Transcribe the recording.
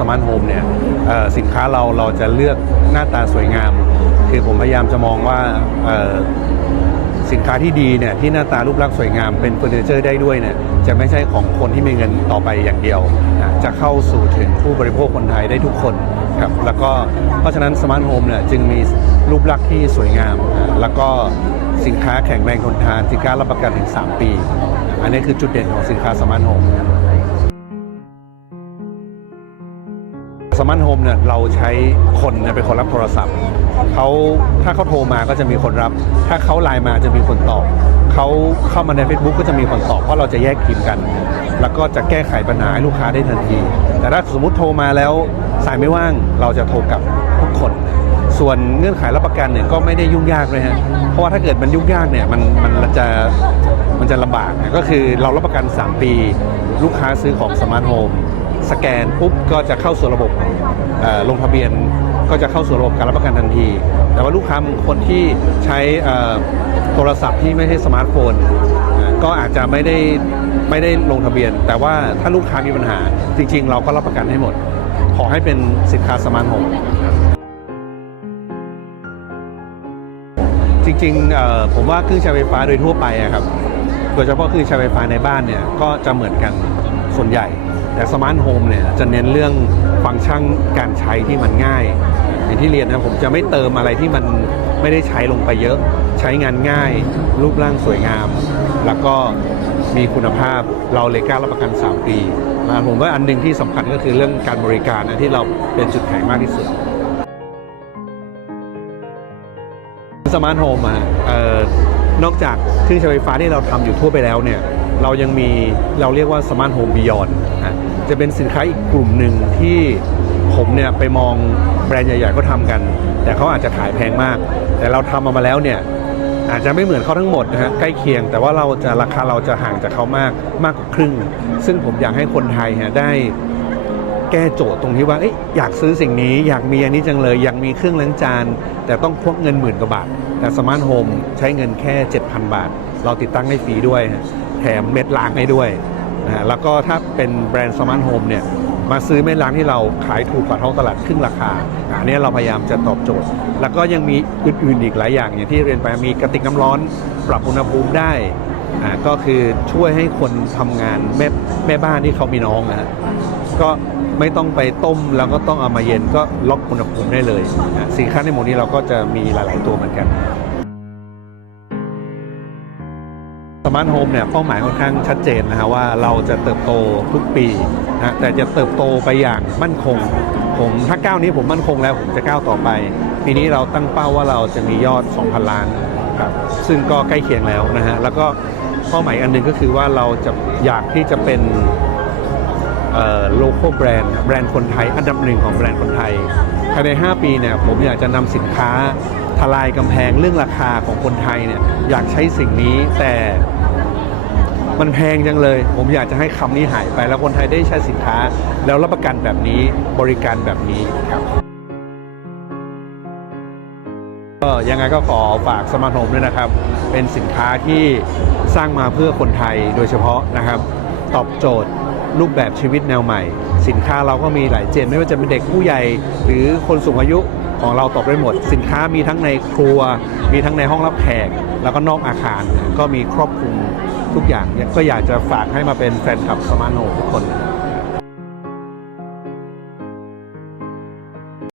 สมาร์ทโฮมเนี่ยสินค้าเราเราจะเลือกหน้าตาสวยงาม คือผมพยายามจะมองว่าสินค้าที่ดีเนี่ยที่หน้าตารูปลักษณ์สวยงามเป็นเฟอร์นิเจอร์ได้ด้วยเนี่ยจะไม่ใช่ของคนที่มีเงินต่อไปอย่างเดียว จะเข้าสู่ถึงผู้บริโภคคนไทยได้ทุกคนครับแล้วก็เพราะฉะนั้นสมาร์ทโฮมเนี่ยจึงมีรูปลักษณ์ที่สวยงาม แล้วก็สินค้าแข็งแรงทนทานสินค้ารับประกันถึง 3 ปี อันนี้คือจุดเด่นของสินค้าสมาร์ทโฮม มาร์ทโฮมเนี่ยเราใช้คนเนี่ยเป็นคนรับโทรศัพท์เขาถ้าเขาโทรมาก็จะมีคนรับ ถ้าเขาไลน์มาจะมีคนตอบเขาเข้ามาใน Facebook ก็จะมีคนตอบเพราะเราจะแยกทีมกัน แล้วก็จะแก้ไขปัญหาให้ลูกค้าได้ทันที แต่ถ้าสมมติโทรมาแล้วสายไม่ว่างเราจะโทรกลับทุกคน ส่วนเงื่อนไขรับประกันเนี่ยก็ไม่ได้ยุ่งยากเลยฮะเพราะว่าถ้าเกิดมันยุ่งยากเนี่ยมันมันจะมันจะลำบากก็คือเรารับประกัน 3 ปี ลูกค้าซื้อของสมาร์ทโฮม สแกนปุ๊บก็จะเข้าสู่ระบบลงทะเบียนก็จะเข้าสู่ระบบการรับประกันทันที แต่ว่าลูกค้าบางคนที่ใช้โทรศัพท์ที่ไม่ใช่สมาร์ทโฟน ก็อาจจะไม่ได้ไม่ได้ลงทะเบียน แต่ว่าถ้าลูกค้ามีปัญหา จริง ๆ เราก็รับประกันให้หมด ขอให้เป็นสินค้าสมาร์ทโฮมจริงๆผมว่าเครื่องใช้ไฟฟ้าโดยทั่วไปครับโดยเฉพาะเครื่องใช้ไฟฟ้าในบ้านเนี่ยก็จะเหมือนกันส่วนใหญ่ แต่สมาร์ทโฮมเนี่ยจะเน้นเรื่องฟังก์ชันการใช้ที่มันง่าย อย่างที่เรียนนะผมจะไม่เติมอะไรที่มันไม่ได้ใช้ลงไปเยอะ ใช้งานง่าย รูปร่างสวยงาม แล้วก็มีคุณภาพเราเลยกล้ารับประกัน 3 ปีนะผมว่าอันหนึ่งที่สำคัญก็คือเรื่องการบริการนะที่เราเป็นจุดแข็งมากที่สุดสมาร์ทโฮมอะเอ่อนอกจากเครื่องใช้ไฟฟ้าที่เราทำอยู่ทั่วไปแล้วเนี่ย เรายังมีเราเรียกว่าสมาร์ทโฮมบิยอน จะเป็นสินค้าอีกกลุ่มหนึ่งที่ผมเนี่ยไปมองแบรนด์ใหญ่ๆเขาทำกัน แต่เขาอาจจะขายแพงมาก แต่เราทำออกมาแล้วเนี่ยอาจจะไม่เหมือนเขาทั้งหมดนะฮะใกล้เคียง แต่ว่าเราจะราคาเราจะห่างจากเขามากมากกว่าครึ่ง ซึ่งผมอยากให้คนไทยฮะได้แก้โจทย์ตรงที่ว่าออยากซื้อสิ่งนี้อยากมีอันนี้จังเลยอยากมีเครื่องล้างจาน แต่ต้องพวกเงินหมื่นกว่าบาท แต่สมาร์ทโฮมใช้เงินแค่ 7,000 บาท เราติดตั้งให้ฟรีด้วย แถมเม็ดล้างให้ด้วย นะฮะแล้วก็ถ้าเป็นแบรนด์สมาร์ทโฮมเนี่ยมาซื้อเม็ดล้างที่เราขายถูกกว่าท้องตลาดครึ่งราคาอันนี้เราพยายามจะตอบโจทย์ แล้วก็ยังมีอื่นๆอีกหลายอย่างอย่างที่เรียนไปมีกระติกน้ำร้อน ปรับอุณหภูมิได้ก็คือช่วยให้คนทำงานแม่แม่บ้านที่เขามีน้องนะฮะก็ไม่ต้องไปต้มแล้วก็ต้องเอามาเย็นก็ล็อกอุณหภูมิได้เลย สินค้าในหมวดนี้เราก็จะมีหลาย ๆ ตัวเหมือนกัน มาร์ทโฮมเนี่ยเป้าหมายค่อนข้างชัดเจนนะฮะว่าเราจะเติบโตทุกปีนะแต่จะเติบโตไปอย่างมั่นคง ผมถ้าก้าวนี้ผมมั่นคงแล้วผมจะก้าวต่อไป ปีนี้เราตั้งเป้าว่าเราจะมียอด 2,000 ล้านครับซึ่งก็ใกล้เคียงแล้วนะฮะแล้วก็เป้าหมายอันหนึงก็คือว่าเราจะอยากที่จะเป็นโลโก้แบรนด์แบรนด์คนไทย อันดับหนึ่งของแบรนด์คนไทยภายใน 5 ปีเนี่ยผมอยากจะนำสินค้าทลายกำแพงเรื่องราคาของคนไทยเนี่ยอยากใช้สิ่งนี้แต่ มันแพงจังเลย ผมอยากจะให้คำนี้หายไป แล้วคนไทยได้ใช้สินค้า แล้วรับประกันแบบนี้บริการแบบนี้ครับก็ยังไงก็ขอฝากสมาร์ทโฮมด้วยนะครับ เป็นสินค้าที่สร้างมาเพื่อคนไทยโดยเฉพาะนะครับ ตอบโจทย์รูปแบบชีวิตแนวใหม่ สินค้าเราก็มีหลายเจนไม่ว่าจะเป็นเด็กผู้ใหญ่ หรือคนสูงอายุของเราตอบได้หมด สินค้ามีทั้งในครัว มีทั้งในห้องรับแขกแล้วก็นอกอาคารก็มีครอบคลุม ทุกอย่างก็อยากจะฝากให้มาเป็นแฟนคลับสมาร์ทโนทุกคน